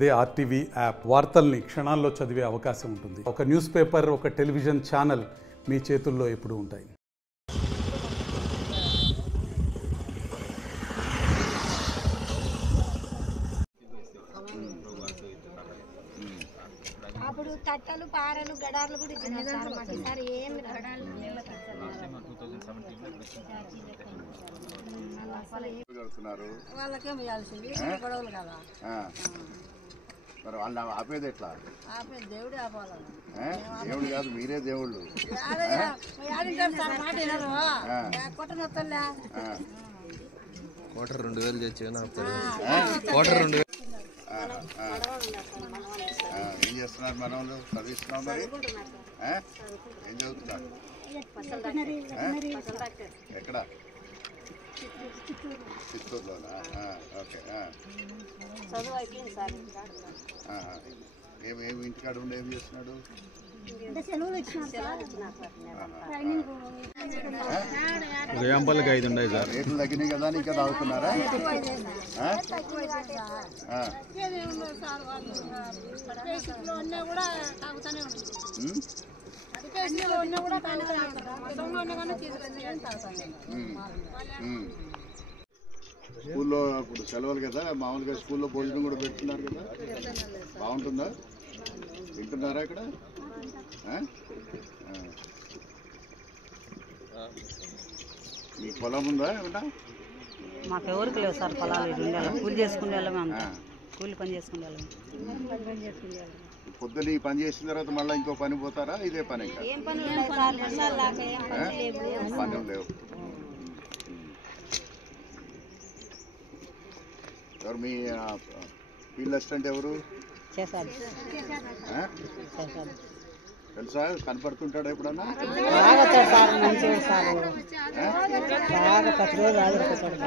అదే RTV app వార్తల్ని క్షణాల్లో చదివే అవకాశం ఉంటుంది. ఒక న్యూస్ పేపర్, ఒక టెలివిజన్ ఛానల్ మీ చేతుల్లో ఎప్పుడూ ఉంటాయి. అప్పుడు కట్టలు పారలు గడార్లు కూడా ఇచ్చినారు సార్. మాకు ఈసారి ఏమి గడార్లు వాళ్ళకేమి ఇవ్వాల్సింది గొడవలు కదా. మరి వాళ్ళని ఆపేది ఎట్లా? ఆపేది దేవుడే ఆపాలని. దేవుడు కాదు, మీరే దేవుళ్ళు. కోటర్ 2000 తెచ్చాను. కోటర్ 2000 ఏం చేస్తున్నారు మన వాళ్ళు? చదివిస్తున్నాం. మరి ఏం చదువుతున్నారు? ఎక్కడ? చిత్తూరులోనా? ఓకే. ఏమి ఇంటికాడ ఉండి ఏం చేస్తున్నాడు? గయాంపల్లికి 5 ఉన్నాయి సార్. రేట్లు తగ్గినాయి కదా ఇంకా తాగుతున్నారా? స్కూల్లో ఇప్పుడు సెలవులు కదా, మామూలుగా స్కూల్లో భోజనం కూడా పెడుతున్నారు కదా, బాగుంటుందా? వింటున్నారా ఇక్కడ? మీ పొలం ఉందా ఏమన్నా? మాకు ఎవరికి లేవు సార్ పొలాలు. కూలి చేసుకునే వాళ్ళమే, అంతా కూలి పని చేసుకునే వాళ్ళమే. పొద్దున్న ఈ పని చేసిన తర్వాత మళ్ళీ ఇంకో పని పోతారా? ఇదే పని ఇంకా పని లేవు. ఎవరు మీ ఫీల్డ్ అసిస్టెంట్ ఎవరు? తెలుసా? కనపడుతుంటాడా ఎప్పుడన్నా?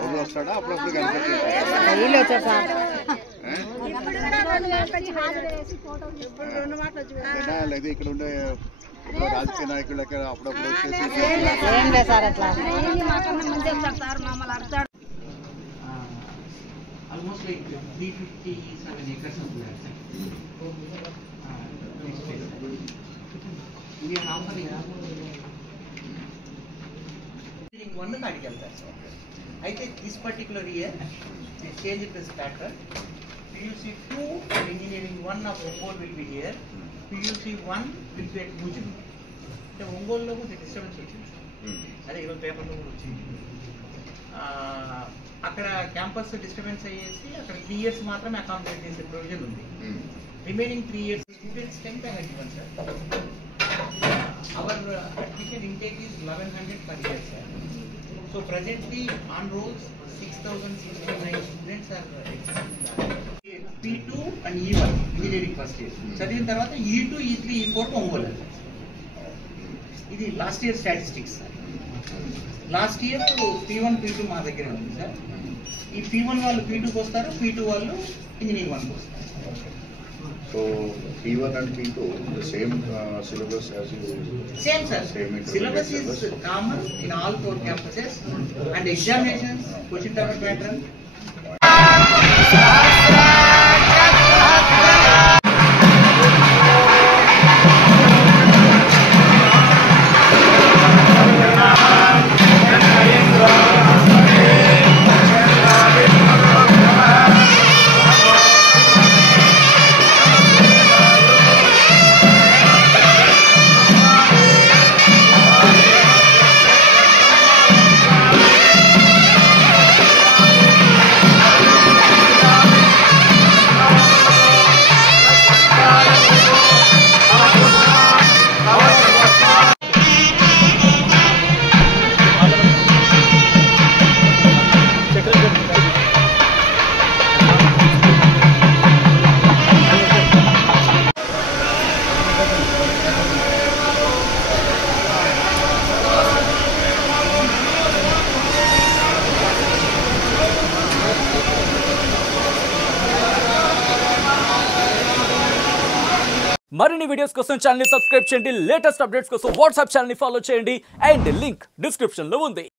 రోజు వస్తాడా? అప్పుడప్పుడు కనిపెట్టుంటాడా? లేదా ఇక్కడ ఉండే రాజకీయ నాయకులు అప్పుడప్పుడు వచ్చేసి almost like 357 acres of land. Next phase. We are offering one article. I think this particular year we change it as pattern. PUC 2 and engineering 1 of Ongole will be here. PUC 1 will be at Mujum. So Ongole lo the disturbance వచ్చింది. అదే ఈరోజు పేపర్లో కూడా వచ్చింది. అక్కడ campus disturbance అయ్యేసి అక్కడ 3 years మాత్రమే accommodate చేసే ప్రొవిజన్ ఉంది. Remaining 3 years students 10 I have given sir. Our admission intake is 1100 per year sir. So presently on rolls 6069 students are P2 and E1 engineering first year. చదివిన తర్వాత E2, E3, E4 Ongole. ఇది last year statistics. Last year P1, P2 మా దగ్గర ఉంది sir. ఈ P1 వాళ్ళు P2కి వస్తారు, P2 వాళ్ళు ఇంజనీరింగ్ 1కి వస్తారు. So P1 and P2 the same syllabus as you? Same sir. Syllabus is common in all 4 campuses and examinations, question paper pattern. మరిన్ని వీడియోస్ కోసం ఛానల్ ని సబ్స్క్రైబ్ చేయండి. లేటెస్ట్ అప్డేట్స్ కోసం వాట్సాప్ ఛానల్ ని follow చేయండి. And link description లో ఉంది.